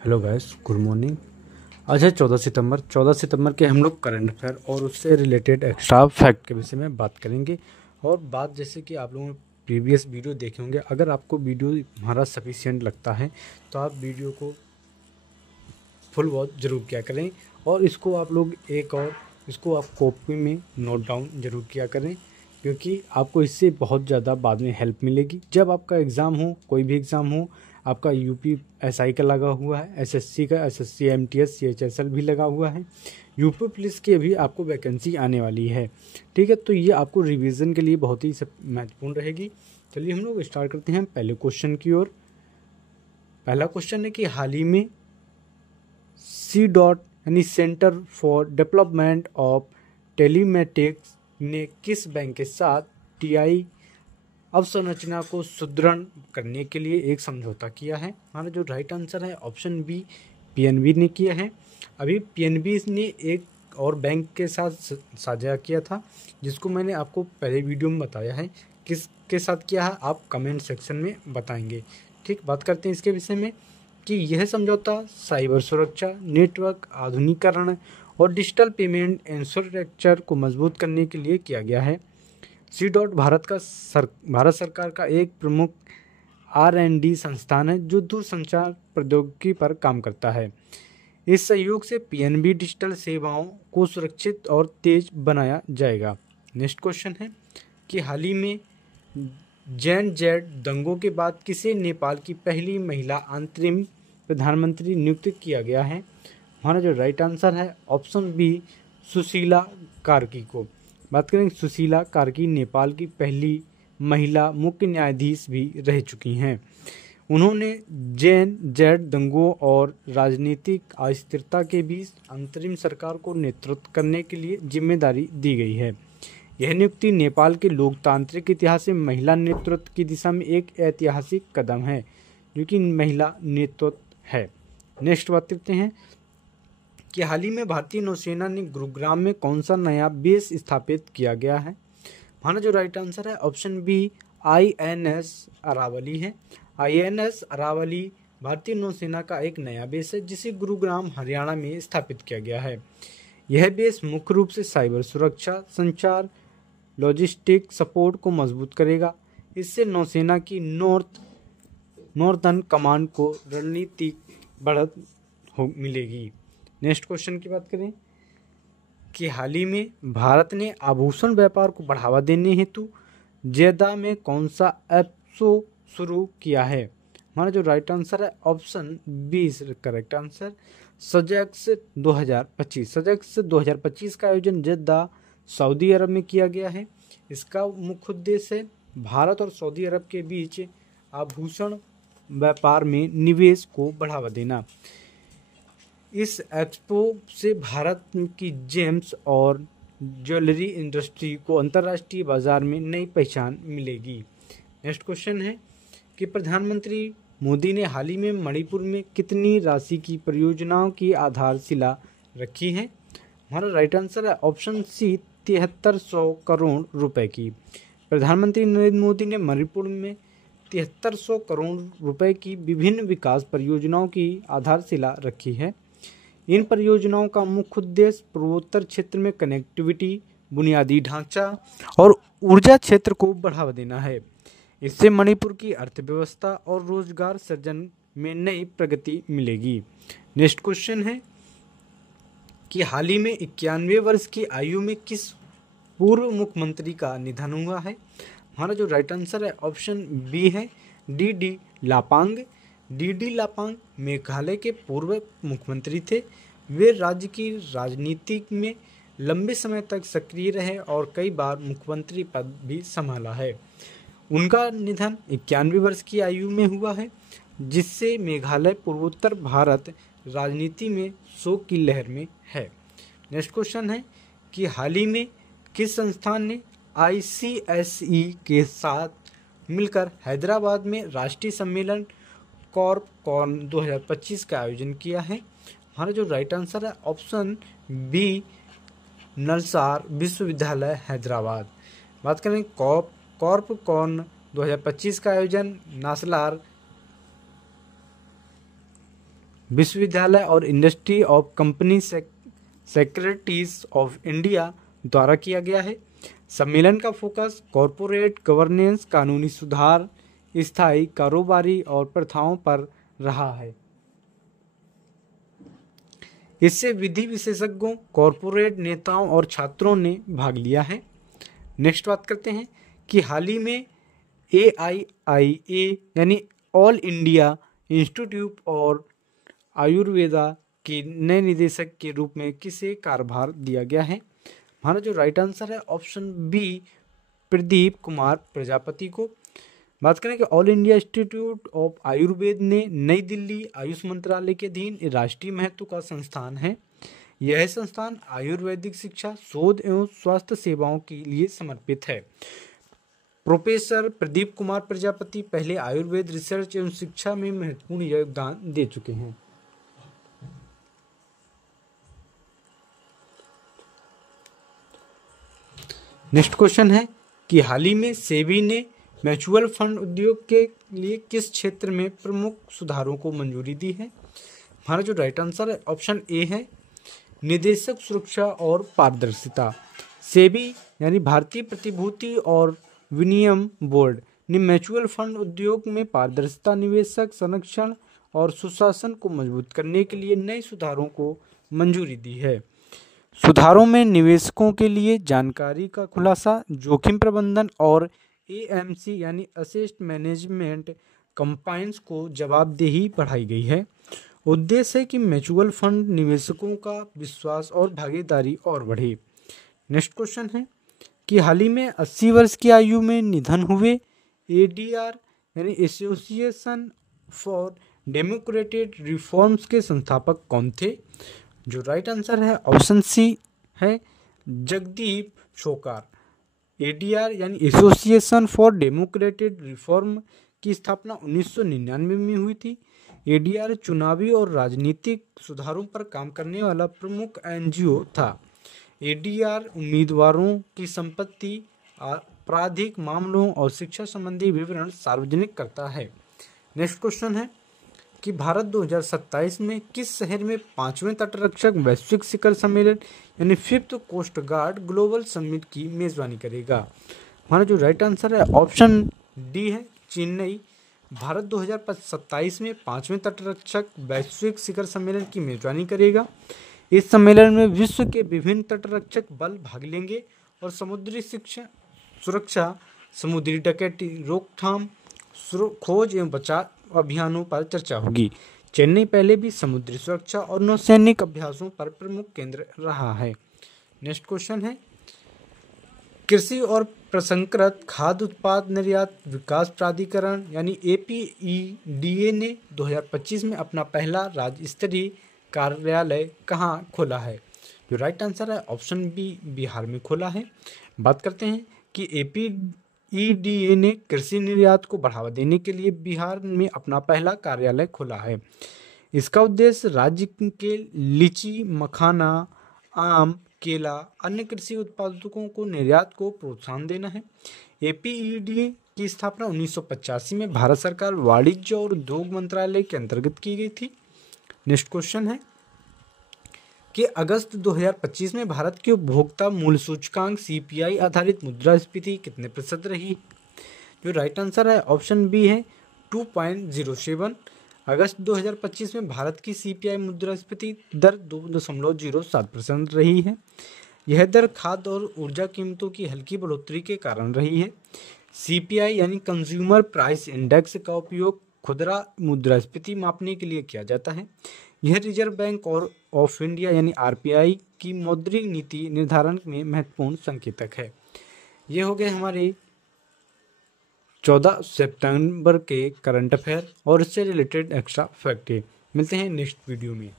Hello guys, good morning. आज है 14 सितंबर। 14 सितंबर के हम लोग करंट अफेयर और उससे रिलेटेड एक्स्ट्रा फैक्ट के विषय में बात करेंगे। और बात जैसे कि आप लोगों ने प्रीवियस वीडियो देखे होंगे, अगर आपको वीडियो हमारा सफिशिएंट लगता है तो आप वीडियो को फुल वॉच ज़रूर किया करें। और इसको आप लोग इसको आप कॉपी में नोट डाउन ज़रूर किया करें, क्योंकि आपको इससे बहुत ज़्यादा बाद में हेल्प मिलेगी। जब आपका एग्ज़ाम हो, कोई भी एग्ज़ाम हो, आपका यूपीएसआई का लगा हुआ है, एसएससी का, एसएससी एमटीएस सीएचएसएल भी लगा हुआ है, यूपी पुलिस की भी आपको वैकेंसी आने वाली है। ठीक है, तो ये आपको रिवीजन के लिए बहुत ही महत्वपूर्ण रहेगी। चलिए हम लोग स्टार्ट करते हैं पहले क्वेश्चन की ओर। पहला क्वेश्चन है कि हाल ही में सी डॉट यानी centre for development of telematics ने किस बैंक के साथ टीआई अवसंरचना को सुदृढ़ करने के लिए एक समझौता किया है? हमारा जो राइट आंसर है ऑप्शन बी, पीएनबी ने किया है। अभी पीएनबी ने एक और बैंक के साथ साझा किया था, जिसको मैंने आपको पहले वीडियो में बताया है। किसके साथ किया है आप कमेंट सेक्शन में बताएंगे। ठीक, बात करते हैं इसके विषय में कि यह समझौता साइबर सुरक्षा, नेटवर्क आधुनिकीकरण और डिजिटल पेमेंट इंफ्रास्ट्रक्चर को मजबूत करने के लिए किया गया है। सी डॉट भारत सरकार का एक प्रमुख R&D संस्थान है जो दूरसंचार प्रौद्योगिकी पर काम करता है। इस सहयोग से पीएनबी डिजिटल सेवाओं को सुरक्षित और तेज बनाया जाएगा। नेक्स्ट क्वेश्चन है कि हाल ही में जेड दंगों के बाद किसे नेपाल की पहली महिला अंतरिम प्रधानमंत्री नियुक्त किया गया है? हमारा जो राइट आंसर है ऑप्शन बी, सुशीला कार्की को। बात करें सुशीला कार्की नेपाल की पहली महिला मुख्य न्यायाधीश भी रह चुकी हैं। उन्होंने जेड दंगों और राजनीतिक अस्थिरता के बीच अंतरिम सरकार को नेतृत्व करने के लिए जिम्मेदारी दी गई है। यह नियुक्ति नेपाल के लोकतांत्रिक इतिहास में महिला नेतृत्व की दिशा में एक ऐतिहासिक कदम है, जो कि महिला नेतृत्व है। नेक्स्ट बात करते हैं कि हाल ही में भारतीय नौसेना ने गुरुग्राम में कौन सा नया बेस स्थापित किया गया है? हमारा जो राइट आंसर है ऑप्शन बी, INS अरावली है। INS अरावली भारतीय नौसेना का एक नया बेस है, जिसे गुरुग्राम हरियाणा में स्थापित किया गया है। यह बेस मुख्य रूप से साइबर सुरक्षा, संचार, लॉजिस्टिक सपोर्ट को मजबूत करेगा। इससे नौसेना की नॉर्थर्न कमांड को रणनीतिक बढ़त मिलेगी। नेक्स्ट क्वेश्चन की बात करें कि हाल ही में भारत ने आभूषण व्यापार को बढ़ावा देने हेतु जेदा में कौन सा ऐप शुरू किया है? हमारा जो राइट आंसर है option B is correct answer, सजेक्स 2025। सजेक्स 2025 का आयोजन जेदा सऊदी अरब में किया गया है। इसका मुख्य उद्देश्य है भारत और सऊदी अरब के बीच आभूषण व्यापार में निवेश को बढ़ावा देना। इस एक्सपो से भारत की जेम्स और ज्वेलरी इंडस्ट्री को अंतर्राष्ट्रीय बाजार में नई पहचान मिलेगी। नेक्स्ट क्वेश्चन है कि प्रधानमंत्री मोदी ने हाल ही में मणिपुर में कितनी राशि की परियोजनाओं की आधारशिला रखी है? हमारा राइट आंसर है ऑप्शन सी, 7300 करोड़ रुपए की। प्रधानमंत्री नरेंद्र मोदी ने मणिपुर में 7300 करोड़ रुपए की विभिन्न विकास परियोजनाओं की आधारशिला रखी है। इन परियोजनाओं का मुख्य उद्देश्य पूर्वोत्तर क्षेत्र में कनेक्टिविटी, बुनियादी ढांचा और ऊर्जा क्षेत्र को बढ़ावा देना है। इससे मणिपुर की अर्थव्यवस्था और रोजगार सृजन में नई प्रगति मिलेगी। नेक्स्ट क्वेश्चन है कि हाल ही में 91 वर्ष की आयु में किस पूर्व मुख्यमंत्री का निधन हुआ है? हमारा जो राइट आंसर है ऑप्शन बी है, डी लापांग। डी लापांग मेघालय के पूर्व मुख्यमंत्री थे। वे राज्य की राजनीति में लंबे समय तक सक्रिय रहे और कई बार मुख्यमंत्री पद भी संभाला है। उनका निधन 91 वर्ष की आयु में हुआ है, जिससे मेघालय पूर्वोत्तर भारत राजनीति में शोक की लहर में है। नेक्स्ट क्वेश्चन है कि हाल ही में किस संस्थान ने ICSE के साथ मिलकर हैदराबाद में राष्ट्रीय सम्मेलन कॉर्न 2025 का आयोजन किया है? हमारा जो राइट आंसर है ऑप्शन बी, नलसार विश्वविद्यालय हैदराबाद। बात करें कॉर्न 2025 का आयोजन नासलार विश्वविद्यालय और industry of company secretaries of India द्वारा किया गया है। सम्मेलन का फोकस कॉरपोरेट गवर्नेंस, कानूनी सुधार, स्थायी कारोबारी और प्रथाओं पर रहा है। इससे विधि विशेषज्ञों, कॉरपोरेट नेताओं और छात्रों ने भाग लिया है। नेक्स्ट बात करते हैं कि हाल ही में AIIA यानी ऑल इंडिया इंस्टीट्यूट और आयुर्वेदा के नए निदेशक के रूप में किसे कार्यभार दिया गया है। हमारा जो राइट आंसर है ऑप्शन बी, प्रदीप कुमार प्रजापति को। बात करें कि all India institute of Ayurveda ने नई दिल्ली आयुष मंत्रालय के अधीन राष्ट्रीय महत्व का संस्थान है। यह संस्थान आयुर्वेदिक शिक्षा, शोध एवं स्वास्थ्य सेवाओं के लिए समर्पित है। प्रोफेसर प्रदीप कुमार प्रजापति पहले आयुर्वेद रिसर्च एवं शिक्षा में महत्वपूर्ण योगदान दे चुके हैं। नेक्स्ट क्वेश्चन है कि हाल ही में सेबी ने म्यूचुअल फंड उद्योग के लिए किस क्षेत्र में प्रमुख सुधारों को मंजूरी दी है। हमारा जो राइट आंसर है ऑप्शन ए है, निदेशक सुरक्षा और पारदर्शिता। सेबी यानी भारतीय प्रतिभूति और विनियम बोर्ड ने म्यूचुअल फंड उद्योग में पारदर्शिता, निवेशक संरक्षण और सुशासन को मजबूत करने के लिए नए सुधारों को मंजूरी दी है। सुधारों में निवेशकों के लिए जानकारी का खुलासा, जोखिम प्रबंधन और AMC यानी असेस्ट मैनेजमेंट कंपाइंस को जवाबदेही बढ़ाई गई है। उद्देश्य है कि म्यूचुअल फंड निवेशकों का विश्वास और भागीदारी और बढ़े। नेक्स्ट क्वेश्चन है कि हाल ही में 80 वर्ष की आयु में निधन हुए ADR यानी एसोसिएशन फॉर डेमोक्रेटिक रिफॉर्म्स के संस्थापक कौन थे। जो राइट आंसर है ऑप्शन सी है, जगदीप छोकार। ADR यानी एसोसिएशन फॉर डेमोक्रेटिक रिफॉर्म की स्थापना 1999 में हुई थी। ADR चुनावी और राजनीतिक सुधारों पर काम करने वाला प्रमुख NGO था। ADR उम्मीदवारों की संपत्ति, आपराधिक मामलों और शिक्षा संबंधी विवरण सार्वजनिक करता है। नेक्स्ट क्वेश्चन है कि भारत 2027 में किस शहर में 5वें तटरक्षक वैश्विक शिखर सम्मेलन यानी 5th coast guard global summit की मेजबानी करेगा। हमारा जो राइट आंसर है ऑप्शन डी है, चेन्नई। भारत 2027 में 5वें तटरक्षक वैश्विक शिखर सम्मेलन की मेजबानी करेगा। इस सम्मेलन में विश्व के विभिन्न तटरक्षक बल भाग लेंगे और समुद्री सुरक्षा, समुद्री डकैती रोकथाम, खोज एवं बचाव अभियानों पर चर्चा होगी। चेन्नई पहले भी समुद्री सुरक्षा और नौसैनिक अभ्यासों पर प्रमुख केंद्र रहा है। नेक्स्ट क्वेश्चन है कृषि और प्रसंस्कृत खाद्य उत्पाद निर्यात विकास प्राधिकरण यानी APEDA ने 2025 में अपना पहला राज्य स्तरीय कार्यालय कहाँ खोला है। जो राइट आंसर है ऑप्शन बी, बिहार में खोला है। बात करते हैं कि APEDA ने कृषि निर्यात को बढ़ावा देने के लिए बिहार में अपना पहला कार्यालय खोला है। इसका उद्देश्य राज्य के लीची, मखाना, आम, केला, अन्य कृषि उत्पादकों को निर्यात को प्रोत्साहन देना है। APEDA की स्थापना 1985 में भारत सरकार वाणिज्य और उद्योग मंत्रालय के अंतर्गत की गई थी। नेक्स्ट क्वेश्चन है कि अगस्त 2025 में भारत के उपभोक्ता मूल्य सूचकांक CPI आधारित मुद्रास्फीति कितने प्रतिशत रही। जो राइट आंसर है ऑप्शन बी है, 2.07। अगस्त 2025 में भारत की CPI मुद्रास्फीति दर 2.07% रही है। यह दर खाद्य और ऊर्जा कीमतों की हल्की बढ़ोतरी के कारण रही है। CPI यानी कंज्यूमर प्राइस इंडेक्स का उपयोग खुदरा मुद्रास्फीति मापने के लिए किया जाता है। यह रिजर्व बैंक और ऑफ इंडिया यानी RBI की मौद्रिक नीति निर्धारण में महत्वपूर्ण संकेतक है। ये हो गए हमारे 14 सितंबर के करंट अफेयर और इससे रिलेटेड एक्स्ट्रा फैक्ट। मिलते हैं नेक्स्ट वीडियो में।